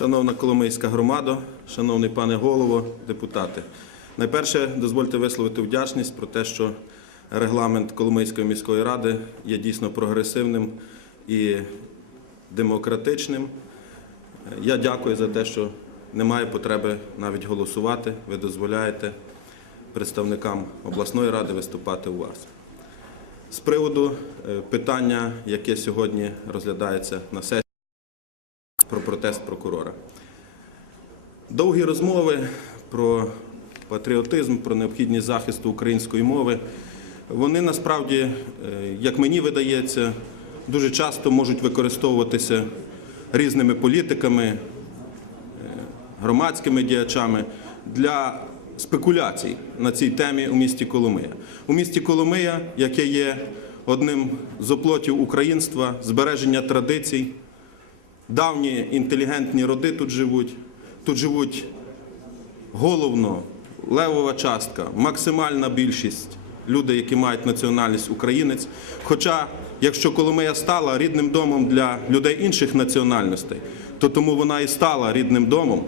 Шановна Коломийська громада, шановний пане голово, депутати. Найперше дозвольте висловити вдячність про те, що регламент Коломийської міської ради є дійсно прогресивним і демократичним. Я дякую за те, що немає потреби навіть голосувати. Ви дозволяєте представникам обласної ради виступати у вас. З приводу е, питання, яке сьогодні розглядається на сесії про протест прокурора. Довгі розмови про патріотизм, про необхідність захисту української мови, вони насправді, е, як мені видається, дуже часто можуть використовуватися різними політиками, е, громадськими діячами для спекуляцій на цій темі у місті Коломия. У місті Коломия, яке є одним з оплотів українства, збереження традицій, давні інтелігентні роди тут живуть. Тут живуть головно левова частка, максимальна більшість люди, які мають національність українець. Хоча, якщо Коломия стала рідним домом для людей інших національностей, то тому вона і стала рідним домом,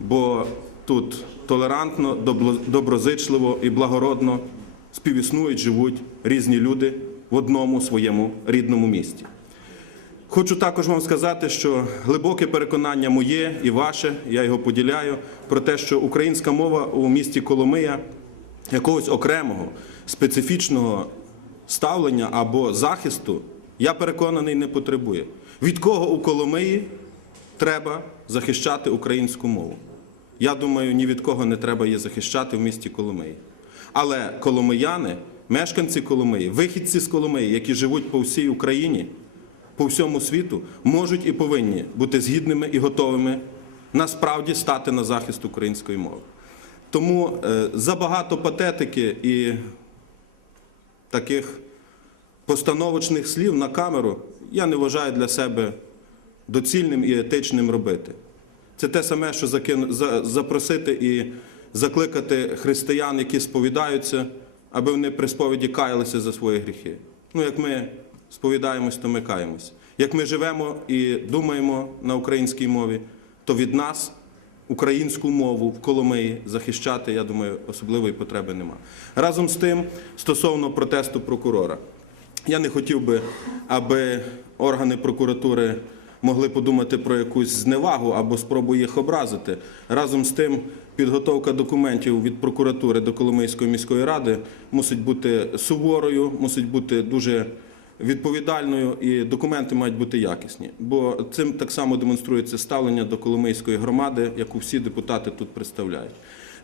бо тут толерантно, доброзичливо і благородно співіснують, живуть різні люди в одному своєму рідному місті. Хочу також вам сказати, що глибоке переконання моє і ваше, я його поділяю, про те, що українська мова у місті Коломия якогось окремого специфічного ставлення або захисту, я переконаний, не потребує. Від кого у Коломиї треба захищати українську мову? Я думаю, ні від кого не треба її захищати в місті Коломиї. Але коломияни, мешканці Коломиї, вихідці з Коломиї, які живуть по всій Україні, по всьому світу, можуть і повинні бути згідними і готовими насправді стати на захист української мови. Тому е, забагато патетики і таких постановочних слів на камеру я не вважаю для себе доцільним і етичним робити. Це те саме, що запросити і закликати християн, які сповідаються, аби вони при сповіді каялися за свої гріхи. Ну, як ми сповідаємось, то ми каємось. Як ми живемо і думаємо на українській мові, то від нас українську мову в Коломиї захищати, я думаю, особливої потреби нема. Разом з тим, стосовно протесту прокурора, я не хотів би, аби органи прокуратури могли подумати про якусь зневагу або спробу їх образити. Разом з тим, підготовка документів від прокуратури до Коломийської міської ради мусить бути суворою, мусить бути дуже відповідальною, і документи мають бути якісні. Бо цим так само демонструється ставлення до Коломийської громади, яку всі депутати тут представляють.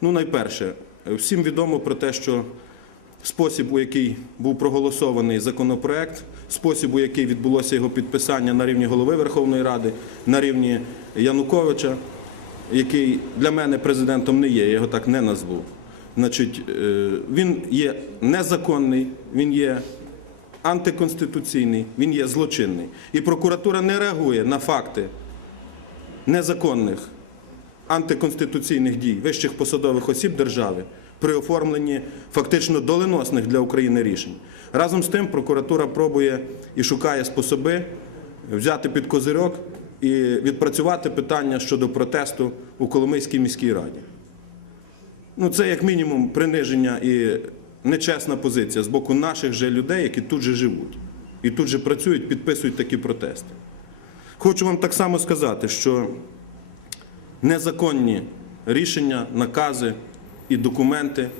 Ну, найперше, всім відомо про те, що спосіб, у який був проголосований законопроект, спосіб, у який відбулося його підписання на рівні голови Верховної Ради, на рівні Януковича, який для мене президентом не є, я його так не назву. Значить, е, він є незаконний, він є антиконституційний, він є злочинний. І прокуратура не реагує на факти незаконних антиконституційних дій вищих посадових осіб держави при оформленні фактично доленосних для України рішень. Разом з тим прокуратура пробує і шукає способи взяти під козирьок і відпрацювати питання щодо протесту у Коломийській міській раді. Ну, це як мінімум приниження і нечесна позиція з боку наших же людей, які тут же живуть і тут же працюють, підписують такі протести. Хочу вам так само сказати, що незаконні рішення, накази і документи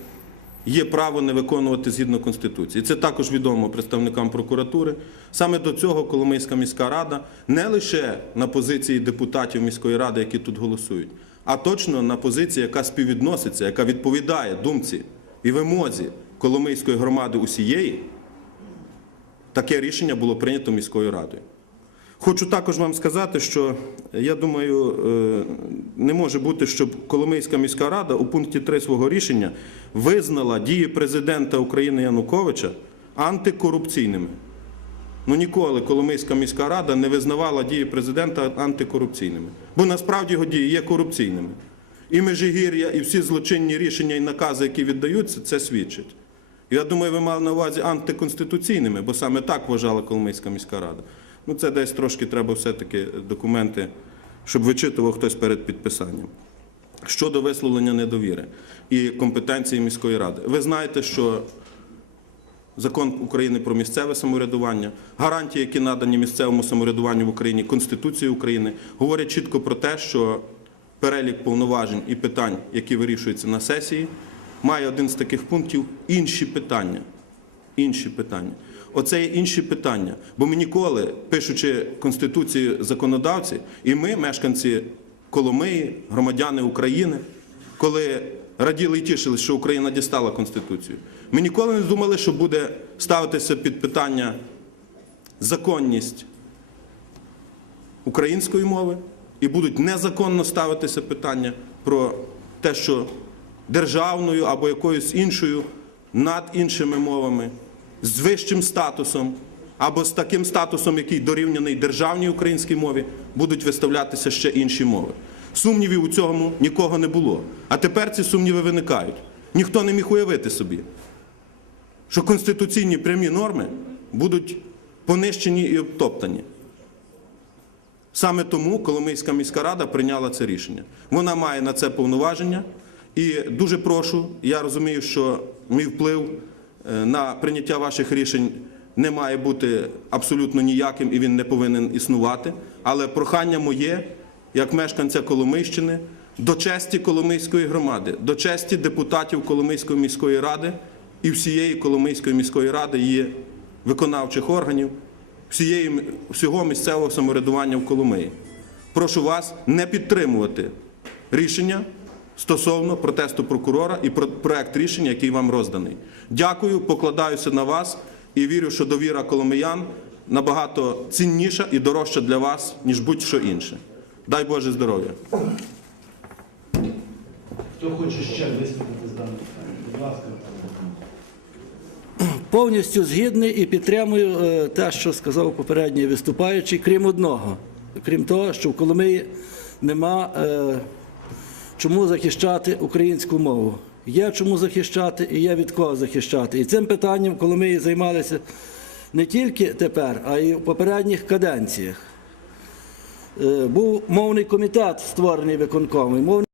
є право не виконувати згідно Конституції. Це також відомо представникам прокуратури. Саме до цього Коломийська міська рада не лише на позиції депутатів міської ради, які тут голосують, а точно на позиції, яка співвідноситься, яка відповідає думці і вимозі Коломийської громади усієї, таке рішення було прийнято міською радою. Хочу також вам сказати, що я думаю, е, не може бути, щоб Коломийська міська рада у пункті 3 свого рішення визнала дії президента України Януковича антикорупційними. Ну ніколи Коломийська міська рада не визнавала дії президента антикорупційними, бо насправді його дії є корупційними. І Межигір'я, і всі злочинні рішення і накази, які віддаються, це свідчить. Я думаю, ви мали на увазі антиконституційними, бо саме так вважала Коломийська міська рада. Ну, це десь трошки треба все-таки документи щоб вичитував хтось перед підписанням. Щодо висловлення недовіри і компетенції міської ради. Ви знаєте, що Закон України про місцеве самоврядування, гарантії, які надані місцевому самоврядуванню в Україні, Конституції України, говорять чітко про те, що перелік повноважень і питань, які вирішуються на сесії, має один з таких пунктів інші питання. Інші питання. Оце є інші питання. Бо ми ніколи, пишучи Конституцію законодавці, і ми, мешканці Коломиї, громадяни України, коли раділи і тішились, що Україна дістала Конституцію, ми ніколи не думали, що буде ставитися під питання законність української мови і будуть незаконно ставитися питання про те, що державною або якоюсь іншою над іншими мовами, з вищим статусом або з таким статусом, який дорівняний державній українській мові, будуть виставлятися ще інші мови. Сумнівів у цьому нікого не було. А тепер ці сумніви виникають. Ніхто не міг уявити собі, що конституційні прямі норми будуть понищені і обтоптані. Саме тому Коломийська міська рада прийняла це рішення. Вона має на це повноваження. І дуже прошу, я розумію, що мій вплив е, на прийняття ваших рішень не має бути абсолютно ніяким і він не повинен існувати. Але прохання моє, як мешканця Коломийщини, до честі Коломийської громади, до честі депутатів Коломийської міської ради і всієї Коломийської міської ради, її виконавчих органів, всієї, всього місцевого самоврядування в Коломиї. Прошу вас не підтримувати рішення стосовно протесту прокурора і про- проект рішення, який вам розданий. Дякую, покладаюся на вас і вірю, що довіра коломиян набагато цінніша і дорожча для вас, ніж будь-що інше. Дай Боже здоров'я. Хто хоче ще виступити з даним питанням? Будь ласка. Повністю згідний і підтримую е, те, що сказав попередній виступаючий, крім одного. Крім того, що в Коломиї нема е, чому захищати українську мову. Є чому захищати і є від кого захищати. І цим питанням коли ми займалися не тільки тепер, а й у попередніх каденціях. Е, був мовний комітет створений Мовний